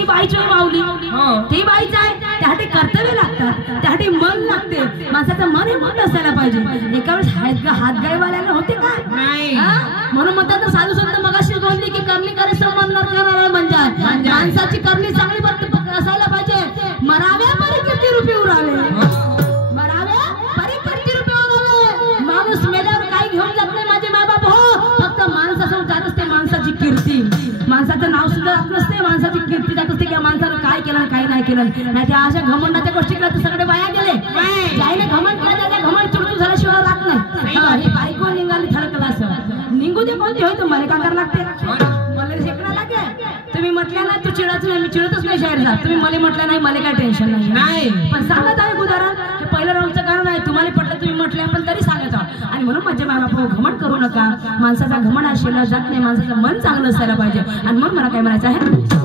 ती बाईची माऊली ती बाईच आहे, त्यासाठी कर्तव्य लागतात, त्यासाठी मन लागते, माणसाचं मन हे मन असायला पाहिजे. एका वेळेस हातगाईवाल्याला होते काय म्हणून म्हणतात साधू संत मगाशी बोलली की करणी करे संबंध करणारा म्हणजे माणसाची करणी चांगली असायला पाहिजे. मराव्या परिकीर्ती रूपी उरावे, मराव्या परिकीर्ती रूपी उरावे. माणूस मेल्यावर काही घेऊन जात नाही माझे माय बाप हो, फक्त माणसासोबत जात असते माणसाची कीर्ती, माणसाचं नाव सुद्धा जात नसते, माणसाची कीर्ती जात असते की माणसानं काय केलं काय नाही केलं. नाही त्या अशा घमंडाच्या गोष्टी केल्या तर सगळे वाया गेले. ज्याने घमंड केला त्याच्या घमंड चुरचूर झाल्याशिवाय राहत नाही. ही बायको निघाली थडकला असं निघू दे कोणती होय, मला काय करावं लागते, मला शिकणं लागे. तुम्ही म्हटलं ना तू चिडाच नाही, मी चिडतच नाही शाहीर जा, तुम्ही मला म्हटलं नाही मला काय टेन्शन नाही. पण सांगत आहे उदाहरण की पहिलं राऊंडचं कारण आहे, तुम्हाला पटलं तुम्ही म्हटलं पण तरी सांगत आहोत. आणि म्हणून माझ्या मायबापा घमंड करू नका, माणसाचा घमंड हा शेला जात नाही, माणसाचं मन चांगलं असायला पाहिजे. आणि मग मला काय म्हणायचं आहे,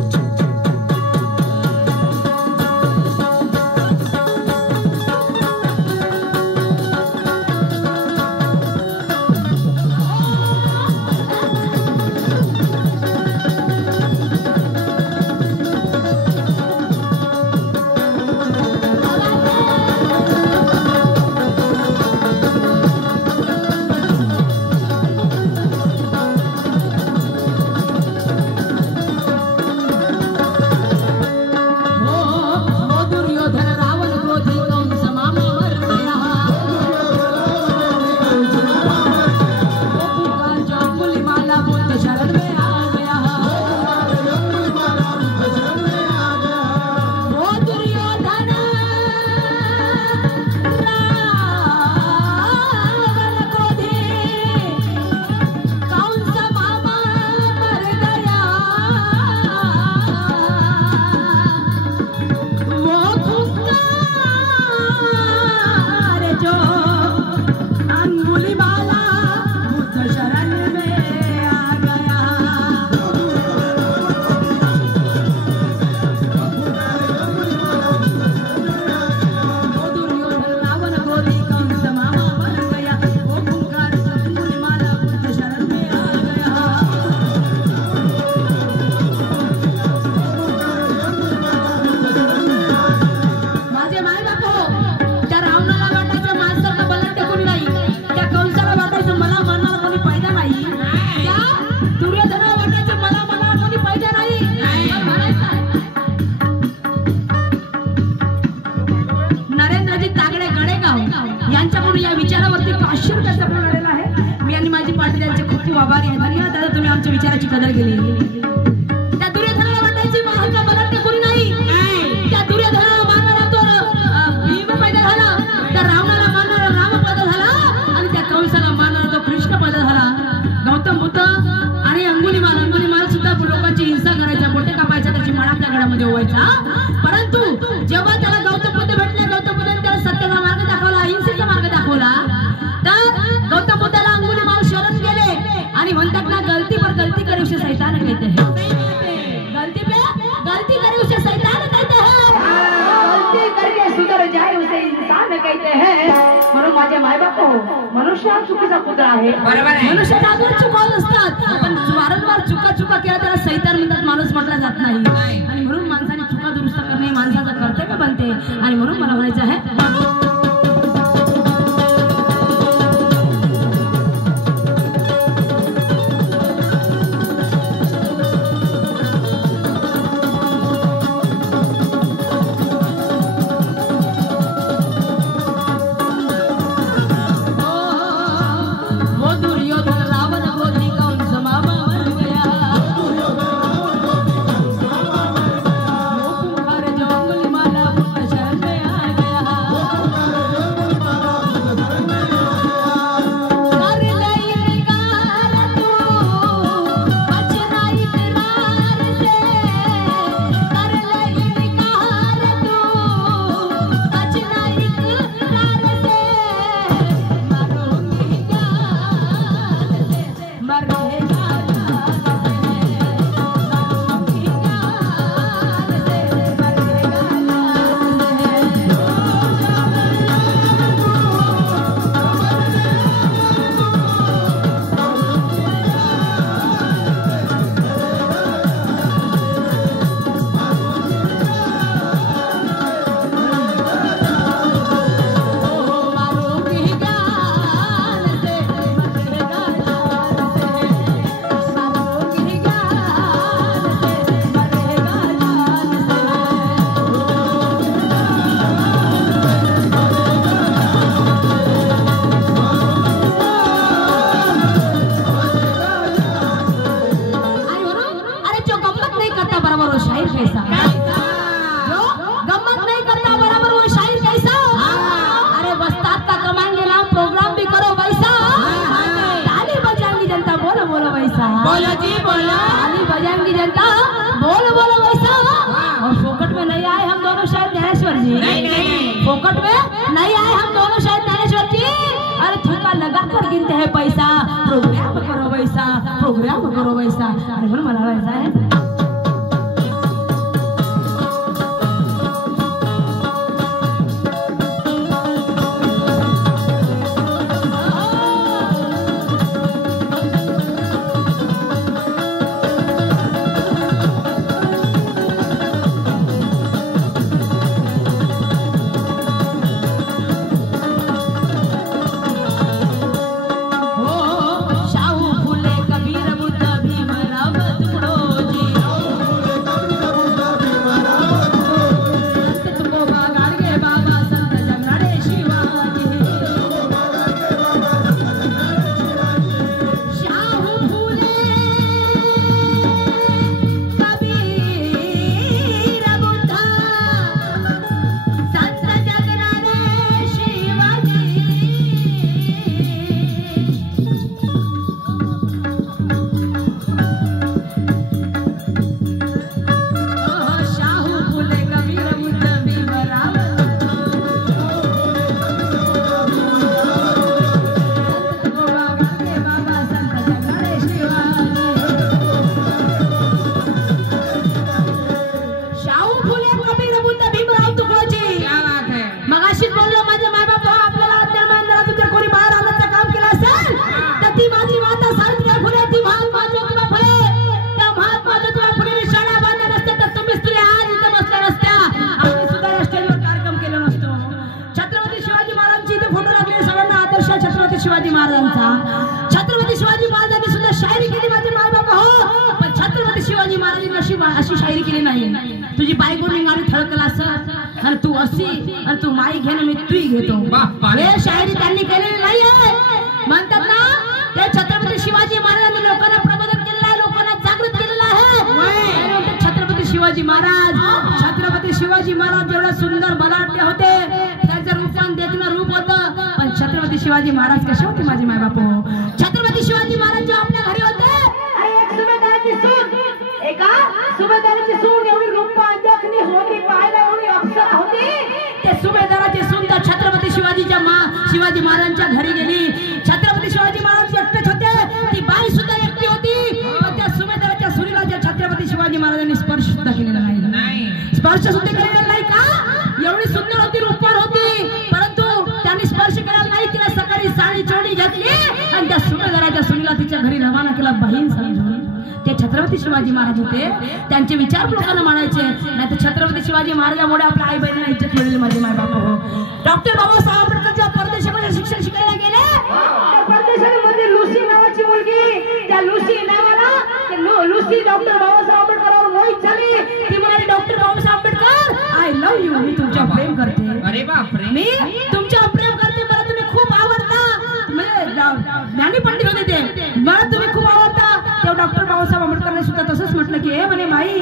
यांच्याकडून या विचारावरती 500 रुपयाचा फोन आलेला आहे. मी आणि माझी पार्टी त्यांचे खूप खूप आभारी आहे. धन्यवाद दादा, तुम्ही आमच्या विचाराची कदर केली. त्या दुर्योधनाला वाटायची महात्मा बलाढ्य कोणी नाही, त्या दुर्योधनाला मारणारा तो भीम पैदा झाला, त्या रावणाला मारणारा राम पैदा झाला आणि त्या कंसाला मारणारा तो कृष्ण पैदा झाला. गौतम बुद्ध आणि अंगुलीमाल सुद्धा लोकांची हिंसा करायचा, बोटे कापायचा, त्याची माळ आपल्या घरामध्ये ओवायचा. परंतु जेव्हा त्याला गौतम बुद्ध भेटले, गौतम बुद्धाने त्याला सत्याचा मार्ग दाखवला, अहिंसेचा मार्ग दाखवला, तर गौतम बुद्धाला अंगुलीमाल शरण गेले आणि म्हणतात ना गलती पर गलती करे उसे शैतान कहते हैं, गलती पे गलती करे उसे शैतान कहते हैं, गलती करके सुधर जाए उसे इंसान कहते हैं. म्हणून माझे मायबाप हो, मनुष्य हा चुकीचा पुत्र आहे, मनुष्य अजून चुकवत असतात, पण वारंवार चुका केला त्याला शैतान म्हणतात, माणूस म्हटला जात नाही. आणि म्हणून माणसाने चुका दुरुस्त करणे माणसाचं कर्तव्य बनते. आणि म्हणून मला म्हणायचं आहे, कैसा, जो गम्मत नहीं करता बराबर वो शायर कैसा। अरे वस्ताद का कमाएंगे ना, प्रोग्राम भी करो वैसा। ताली बजाएंगी जनता, बोलो बोलो वैसा, बोलो जी बोलो। ताली बजाएंगी जनता, बोलो बोलो वैसा। और फोकट में नहीं आए हम दोनों शायद ज्ञानेश्वर जी, नहीं फोकट में नहीं आए हम दोनों शायद ज्ञानेश्वर जी। अरे थूका लगा कर गिनते हैं पैसा, प्रोग्राम करो वैसा, प्रोग्राम करो वैसा। अरे बोलो मला वैसा है। शिवाजी महाराजांचा, छत्रपती शिवाजी महाराजांनी सुद्धा शायरी केली माझे माय बाबा हो, पण छत्रपती शिवाजी महाराजांनी अशी शायरी केली नाही। तुझी बायको निघाली थळकला असं आणि तू अशी आणि तू माई घे ना मी तूही घेतो, हे शायरी त्यांनी केलेली नाहीये। म्हणतात ना ते छत्रपती शिवाजी महाराजांनी लोकांना प्रबोधन केलेलं आहे, लोकांना जागृत केलेलं आहे। छत्रपती शिवाजी महाराज, छत्रपती शिवाजी महाराज जेवढे सुंदर बलाढ्य होते, त्याचं रूपान देखणं रूप होतं, पण छत्रपती शिवाजी महाराज कसे होते माझे माय बाप हो। छत्रपती शिवाजी महाराज जेव्हा आपल्या घरी होते, एक सुभेदाराची सून, एका सुभेदाराची सून एवढी रूपवान देखणी होती, पाहायला एवढी अप्सरा होती। ते सुभेदाराची सून तर छत्रपती शिवाजी महाराजांच्या घरी गेली। छत्रपती शिवाजी महाराज एकटेच होते, ती बाई सुद्धा एकटी होती, पण त्या सुभेदाराच्या सुरीला ज्या छत्रपती शिवाजी महाराजांनी स्पर्श सुद्धा केलेला नाही, स्पर्श सुद्धा केलेला नाही का? एवढी सुंदर होती, रूपवान होती, परंतु त्यांनी स्पर्श केला नाही। तिला सकाळी साडी चोडी घेतली आणि त्या सुभेदाराच्या सुनीला तिच्या घरी रवाना केला बहीण समजून। ते छत्रपती शिवाजी महाराज होते, त्यांचे विचार लोकांना मानायचे, नाही तर छत्रपती शिवाजी महाराजांमुळे आपल्या आई बहिणीला इज्जत मिळाली माझे माय बाप हो। डॉक्टर बाबासाहेब आंबेडकर जेव्हा परदेशामध्ये शिक्षण शिकायला गेले, त्या परदेशामध्ये लुसी नावाची मुलगी, त्या लुसी नावाला लुसी डॉक्टर बाबासाहेब आंबेडकरांवर मोहित झाली। ती म्हणाली doctor Babasaheb Ambedkar I love you, मी तुमच्यावर प्रेम करते। अरे बापरे, मी तुमच्यावर प्रेम करते, मला तुम्ही खूप आवडता। म्हणजे ज्ञानी पंडित होते ते, मला तुम्ही खूप आवडता। तेव्हा डॉक्टर बाबासाहेब आंबेडकरांनी सुद्धा तसंच म्हटलं की हे म्हणे माई,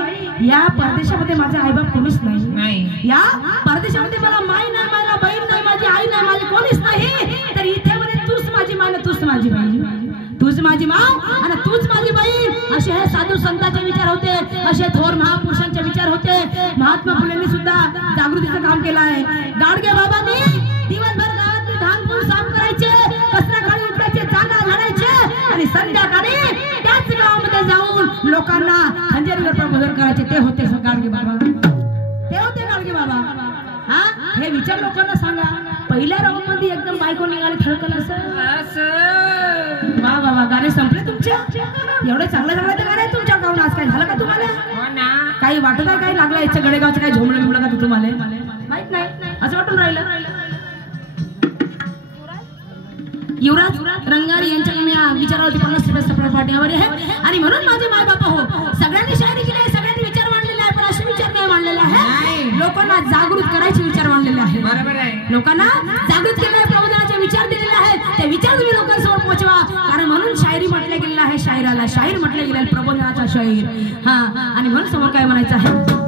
या परदेशामध्ये माझे आईबाप कोणीच नाही, या परदेशामध्ये मला माई नाही, मला बहीण नाही, माझी आई नाही, माझी कोणीच नाही, तर इथे म्हणे तूच माझी माय, तूच माझी बहीण, तूच माझी माय आणि तूच माझी बहीण। असे हे साधू संतांचे विचार होते, असे थोर महापुरुषांचे विचार होते। महात्मा फुलेंनी सुद्धा जागृतीचं काम केलं आहे। गाडगे बाबांनी दिवसभर गावातले धान तूर साफ करायचे, कचरा खाली उठवायचे, जागा झाडायचे आणि संध्याकाळी त्याच गावामध्ये जाऊन लोकांना खंजरीवर प्रबोधन करायचे। ते होते गाडगे बाबा, ते होते गाडगे बाबा। हा हे विचार लोकांना सांगा। पहिल्या राऊंड मध्ये एकदम बायको निघाली थळकल असं, वा बाबा गाणे संपले तुमच्या, एवढे चांगलं चांगलं ते गाणे आहे तुमच्या गाऊन। आज काय झालं का तुम्हाला? काही वाटत आहे, काही लागलं याच्या गडेगावचं काही झोमलं बिमलं का तुम्हाला माहित नाही, असं वाटून राहिलं। युवराज रंगारी यांच्याकडे विचारावरती 50 रुपये सप्लाय पाठवणार आहे। आणि म्हणून माझे माय बापा हो, सगळ्यांनी शायरी केली आहे, सगळ्यांनी विचार मांडलेले आहे, पण असे विचार नाही मांडलेले आहे, लोकांना जागृत करायचे विचार मांडलेले आहे। बरोबर आहे, लोकांना जागृत केलेले प्रबोधनाचे विचार दिलेले आहेत, ते विचार तुम्ही लोकांसमोर पोहोचवा। कारण म्हणून शायरी म्हटले गेलेलं आहे, शायराला शाहीर म्हटले गेले, प्रबोधनाचा शाहीर। हा आणि म्हणून समोर काय म्हणायचं आहे,